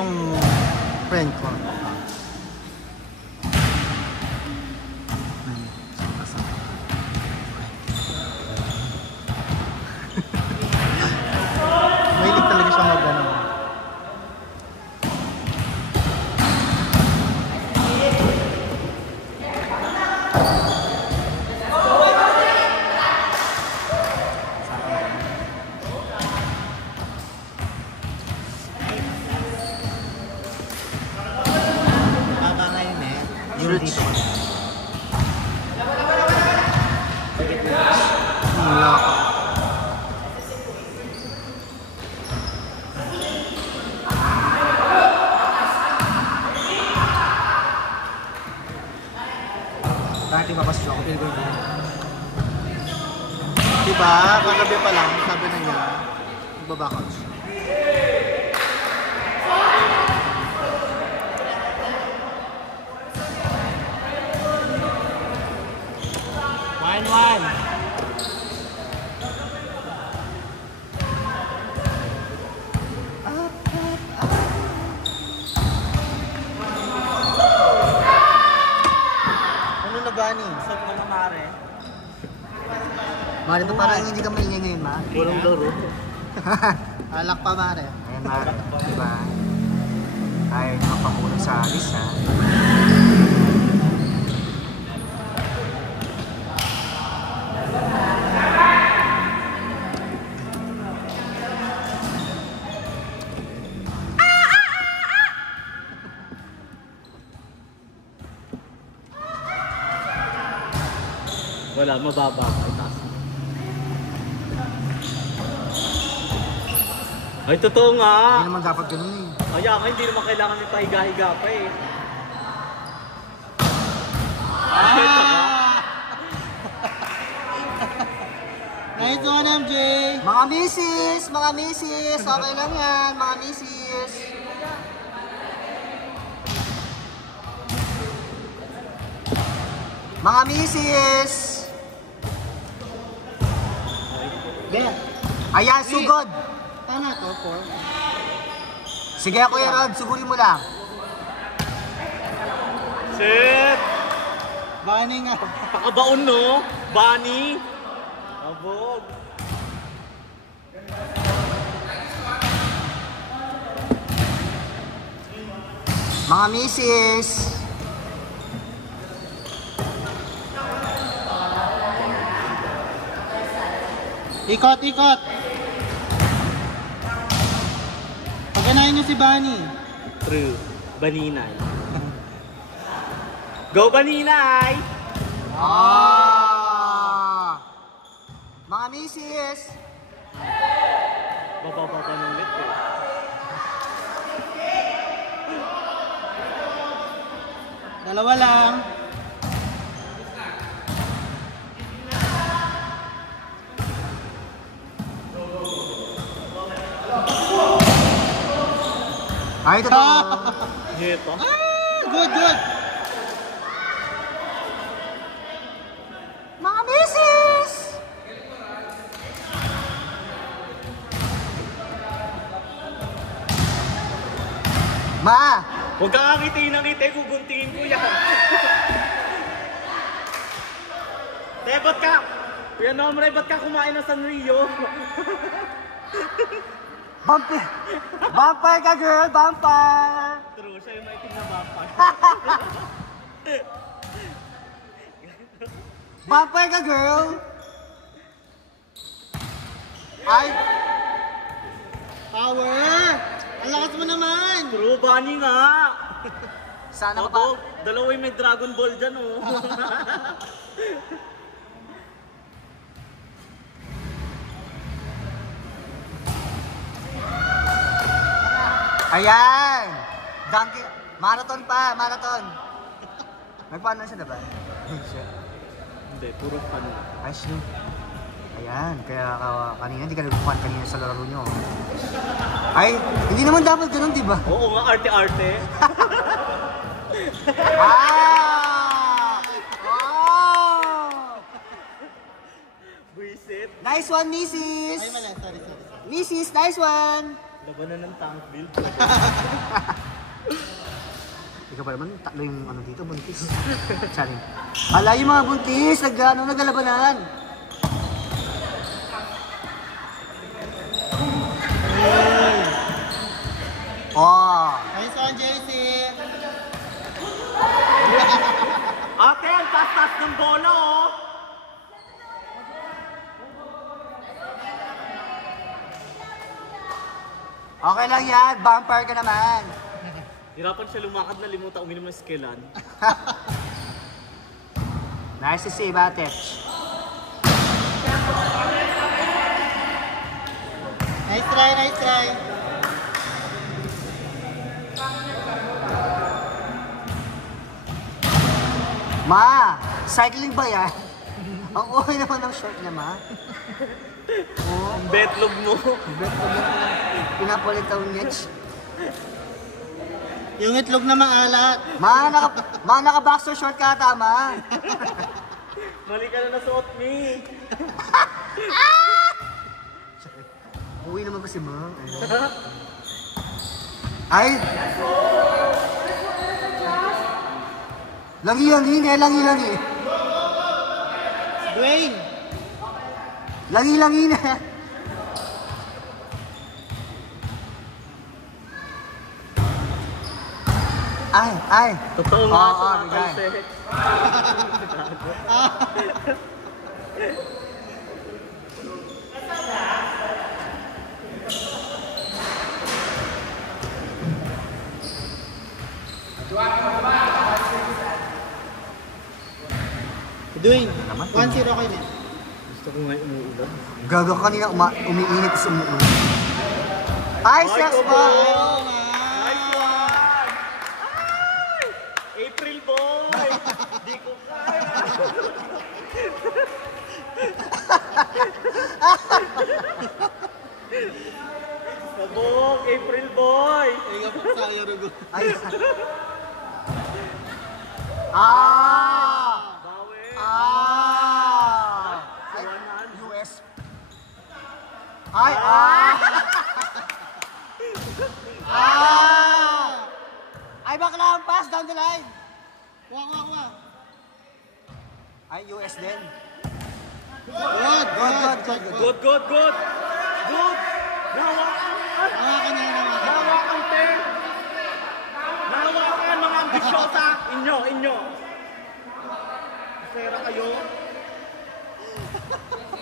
Yung friend ko. Mahilig talaga siya mag-ano. Dito. Wala ka. Dati mapasok ako, pero diba? Kagabi pa lang, sabi na niya, magbabakot siya. One. Ano na ba ni? Saan ka na, Mare? Mare, ito parang hindi ka maingay ngayon, ma. Walang laro. Alak pa, Mare. Ayan, Mare. Diba? Ay, nakapamuno sa alis, ha? Wala, mababa. Ay, totoo nga. Hindi naman dapat ganun eh. Kaya nga, hindi naman kailangan yung pahiga-higa pa eh. Nice one, MJ! Mga misis! Mga misis! Okay lang yan, mga misis! Mga misis! Ben! Ayan, sugod! Paano to, po? Sige, Kuya Rod, sugurin mo lang. Shit! Bani nga. Pakabaon, no? Bani! Abog! Mga misis! Ikot, ikot! Paganahin niyo si Bani. True. Baninay. Go, Baninay! Mga misis! Bababa pa ng net eh. Dalawa lang. Ay, totoo. Heto. Good, good. Mga misis! Ma! Huwag ka kakitiin ng ngiti, guguntiin ko yan. Te, ba't ka? Kuya Nomre, ba't ka kumain ng Sanrio? Bumper! Bumper ka, girl! Bumper! True, siya yung maitim na vampire. Bumper ka, girl! Ay! Power! Ang lakas mo naman! True, Bunny nga! Sana Ako, dalawa yung may Dragon Ball dyan, oh. Ayan! Donkey! Marathon pa! Marathon! Nagpaano siya, diba? Hindi, puro ano. Ay, siya. Ayan, kaya kanina hindi ka nagpupan kanina sa laro nyo. Ay, hindi naman dapat ganun, diba? Oo nga, arte-arte. Oh! Buisit. Nice one, Mrs. Ay, mali. Sorry. Mrs., nice one! Labanan ng tank build. Ikaw pa naman, tatlo yung ano dito, buntis. Sorry. Hala, yung mga buntis, naglalabanan. Oh. Nice one, JC. Ate, ang taas-taas ng bola, oh! Okay lang yan, vampire ka naman. Hirapan siya lumakad na limutan uminom ng skelan. Nice to see, Batech. Nice try, nice try. Ma, cycling ba yan? Ang okay naman ng shirt niya, ma. Oh, Ang betlog mo. bet mo na pinapalitaw niya. Yung itlog na maalat. Ma, naka-boxer short ka ata, ma. Mali ka na nasuot, me. Uwi naman kasi, ma. Ay! Langi-langi na, langi-langi. Dwayne. Langi-langi na. Ay. Totoo nga, Oo, tumatalsik. Dwayne, Naman, 1-0 kayo na. Gusto ko nga umuulan. Gago ka kanina, umiinit sa umuulan. Ay, shucks po! Nice one! Ay! April boy! Di ko kaya! Sabog! April boy! Ay, kapag sa Yarugo. Ay. Ah! Bawi! Ah! Ay, Kawanan. US. Ay, ah! Ah! Ay, bakla ang pass down the line. Wak. Ay, US din. Good. Good! Good! Nahawakan! Hawakan niya naman. Nahawakan, te! Nahawakan, mga ambisyosa! Inyo! Sera kayo.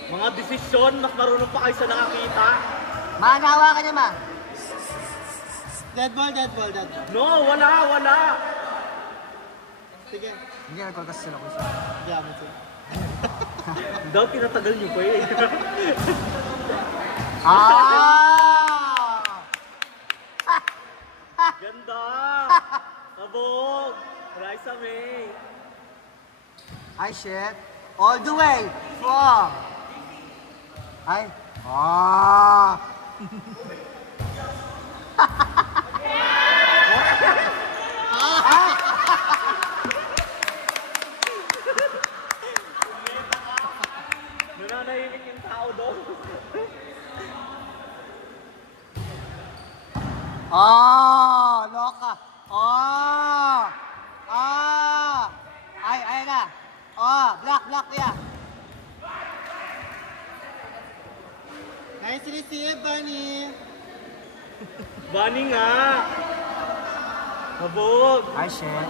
Mga desisyon, mas marunong pa kayo sa nakakita. Ma, nahawa ka niya, ma. Dead ball. No, wala! Sige. Hindi, nag-call kasi sila ko siya. Diyaman siya. Daw, tinatagal niyo pa eh. Ah! Ganda! Sabog! Raisa May! Ay, shit. All the way from... Ay. Ah! Nananahimik yung tao doon. Ah! Loka! Ah! Ah! Ay, ay na. Ah! Block niya. Nice receive, Bunny. Bunny nga! Sabog! Ay, shit.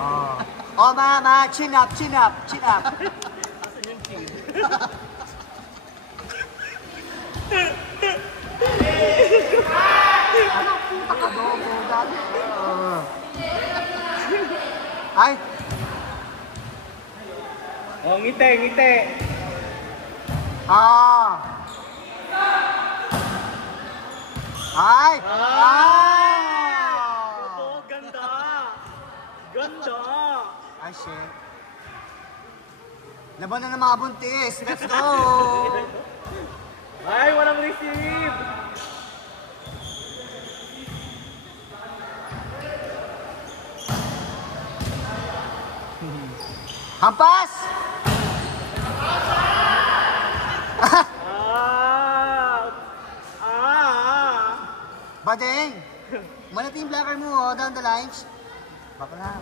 Oh. Oh, mama. Chin up. Asan yung chin? Ano, puta ka doon, dati. Ay! Oh, ngite! Ah! Ay! Sabog! Ganda! Ay, shit. Laban na ng mga buntis. Let's go! Ay, walang receive! Hampas! Ah! Badeng! Manati yung blocker mo, oh, down the lines. Bakla.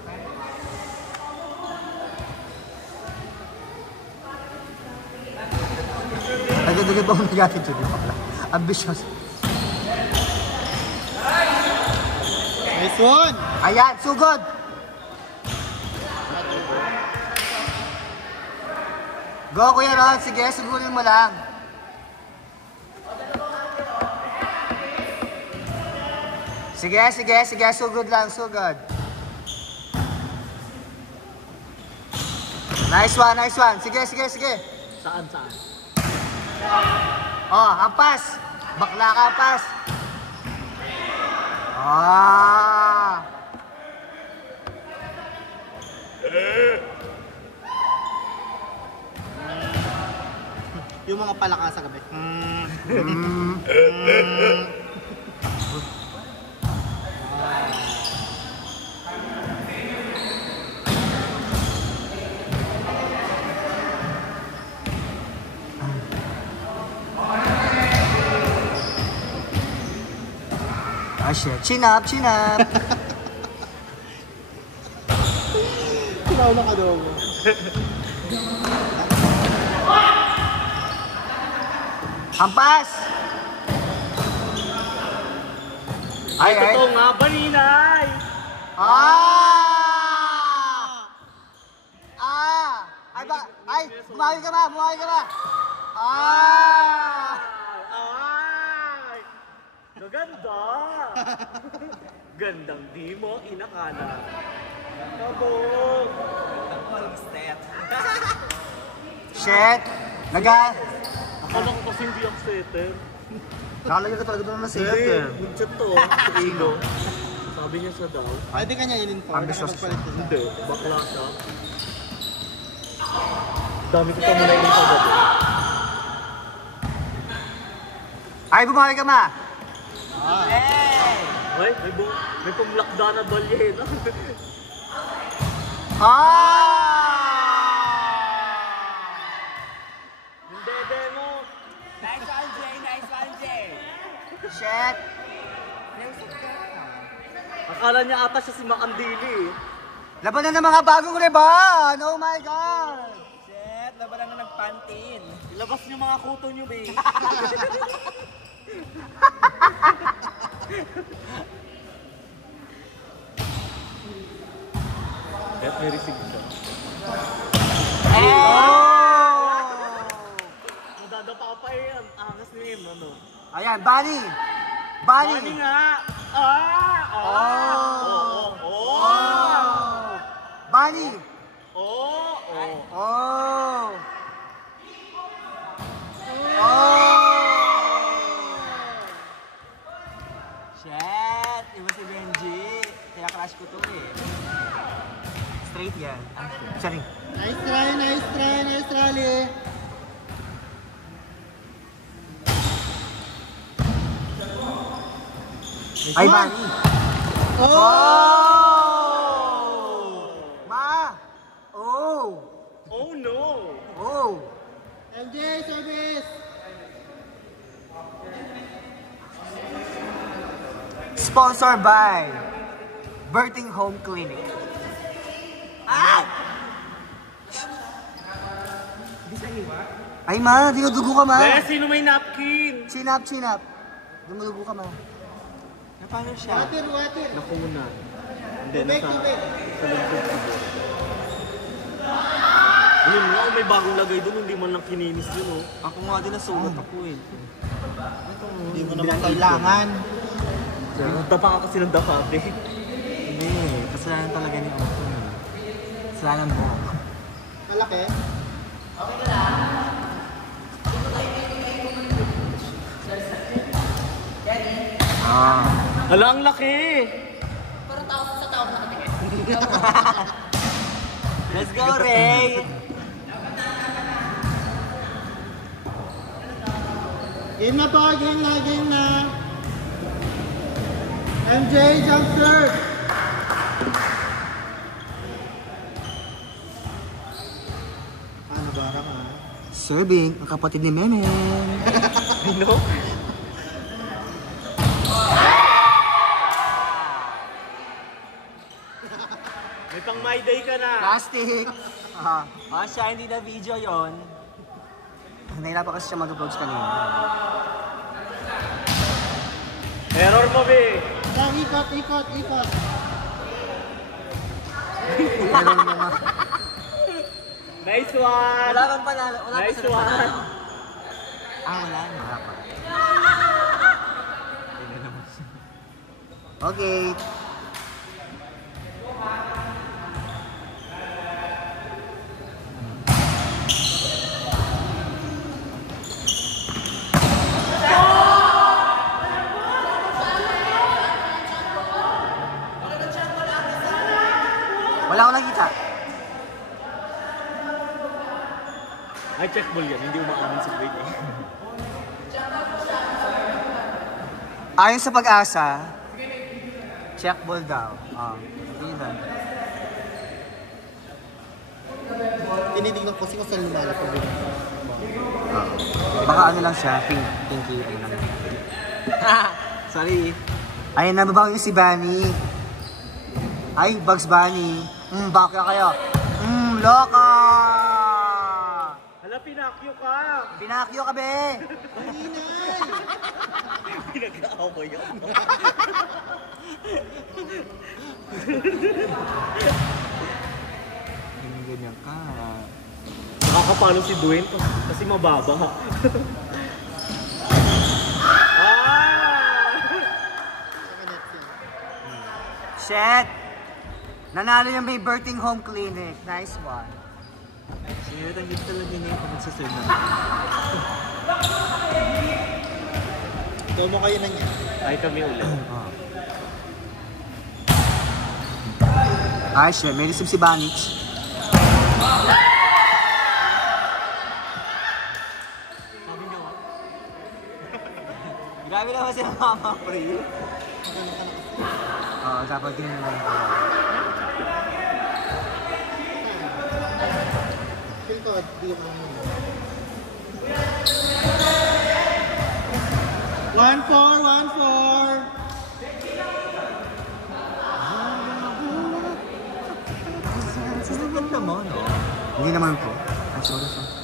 Nagdagdag ba akong negative to bakla? Ambitious. Nice one! Ayan, sugod! Go, Kuya Ron. Sige, sigurin mo lang. Sige, sige, sige. Sugod lang, sugod. Nice one, nice one. Sige, sige, sige. Saan? Oh, ampas. Bakla ka, ampas. Ah. Yung mga palaka sa gabi. Ah, shit. Chin up, chin up. Sinaw na kadobo. Ampas. Ay, ay. Totoo nga, baninay! Ah! Ah! Ay, ba? Ay, bumawi ka ba? Bumawi ka ba? Ah! Ay! Maganda! Gandang di mo inakala. Kabog! Shit! Naga... Akala ko kasi hindi ang setter. Nakalagay ka talaga doon na Hindi, nag-chat to. Sa ilo. Sabi niya siya daw. Pwede ka niya in-inform. Ambitious. Hindi, bakla siya. Dami ko pa muna yung kagabi. Ay, bumawi ka ma! Ay, may pumlakda na balyena. Ah! Yung dede mo. Nice one, Jay. Nice one, Jay. Shit! Akala niya ata siya si Makandili eh. Laban na ng mga bagong reban! Oh my God! Shit, laban na nagpantin. Labas niyo mga kuto niyo, babe. At may receive siya. Oh! Nadadapa pa eh. Ang angas ni Em, ano? Ayan, Bunny! Bunny! Bani nga! Ah! Oh! Oh! Bunny! Oh! Oh! Oh! Oh! Shit, iba si Benji. Kaya crush ko to eh. Straight yan. Sorry. Nice try, nice try, nice rally. Ay, Bunny! Oh! Ma! Oh! Oh no! Oh! MJ, service. Sponsored by Birthing Home Clinic. Ah! Ay ma, dinudugo ka ma. Eh, sino may napkin? Chin up, chin up. Dumudugo ka ma. Paano siya? Water, water. Naku muna. Hindi, Tubig, nasa... tubig. Sa lagpag ko. Ayun nga, may bagong lagay doon, hindi man lang kininis yun, oh. Ako nga din nasulat ako eh. Hindi mo naman kailangan. Dapa ka kasi ng dapa, eh. Hindi, kasalanan talaga ni Otto. Kasalanan mo. Malaki. Ah. Hala, ang laki! Let's go, Ray! Game na to, game na, game na. MJ, jump serve. Ano ba, ka? Serving, ang kapatid ni Memen. Ano? Friday ka na. Plastic! Ah, Siya, hindi na video yon. nahirapan kasi siya mag-vlogs kanina. Error mo, be. Ikot. Pero naman, Nice one. Wala bang panalo? Wala pa Nice sila one. panalo. Wala na. wala pa. Tingnan naman siya. Okay. Wala akong nakita. Ay, check ball yan. Hindi umaamin si Wade eh. Ayon sa pag-asa, check ball daw. Yun lang. Tinitignan ko kasi kung saan lumalapag yun. Baka ano lang siya, pinky. Ano lang. Sorry. Ayun, nababaw yung si Bunny. Ay, Bugs Bunny. Bakit kayo? Loka! Hala, pinakyo ka. Pinakyo ka, be! Pinag-aaway ako. Ganyan ka. Nakakapalo si Dwayne kasi mababa. Shit! Nanalo yung may birthing home clinic. Nice one. Sige, tanggit talaga niya yung pagsaserve na. Tomo kayo na niya. Ay, kami ulit. Ay, shit. May receive si Banich. Sabi niyo. Grabe naman si Mama Pre. Dapat din naman ko. Feel ko, di ako mo. 1-4. Sasagot naman, no? Hindi naman ko. Ay, sorry.